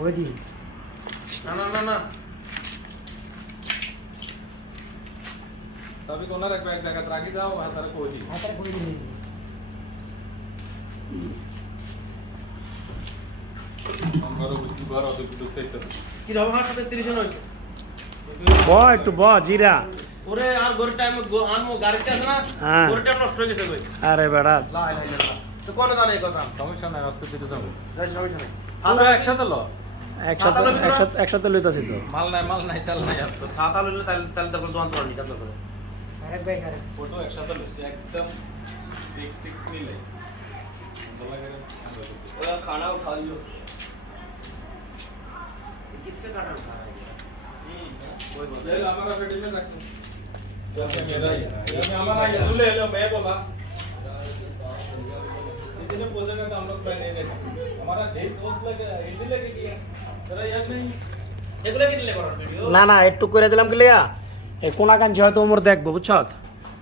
ওই দি না না না না सभी को ना रख एक जगह राखी जाओ हातार को दी হাতার কই দি हमरो बुद्धि बार और दुखते तो কি রব হাতে 30 জন হইছে ব একটু ব জিরা ওরে আর গরু টাইম আনমো গাড়িতে আছে না হ্যাঁ। গরু টাইম নষ্ট হয়ে গেছে কই আরে বেড়া লা ইলাহা ইল্লাল্লাহ তো কোন জানে এই কথা সমস্যা নাই আস্তে ধীরে যাবো যাই সমস্যা নাই পুরো একসাথে লো একসাথে একসাথে লইতাছি তো মাল নাই চাল নাই আর তো সাতা লইলে তাহলে তাহলে তো দোকান করে নিতে করে আরেক ভাই আরেক फोटो একসাথে লইছে একদম স্টিক্স মিলে বলা গেলে ওরা খানাও খা লিও किसके काटा खा रहा है कोई बात ले लो हमारा वीडियो में रख जैसे मेरा ही ये हमारा ये तू ले लो मैं बोला किसी ने पूछेगा तो हम लोग पहले नहीं देखा हमारा डेट बहुत लगे हिंदी लगे किया तेरा याद नहीं এগুলা কি দিলে করার ভিডিও না না একটু করে দিলাম কি লিয়া এই কোনা কাঞ্চি হয়তো ওমর দেখবো বুঝছত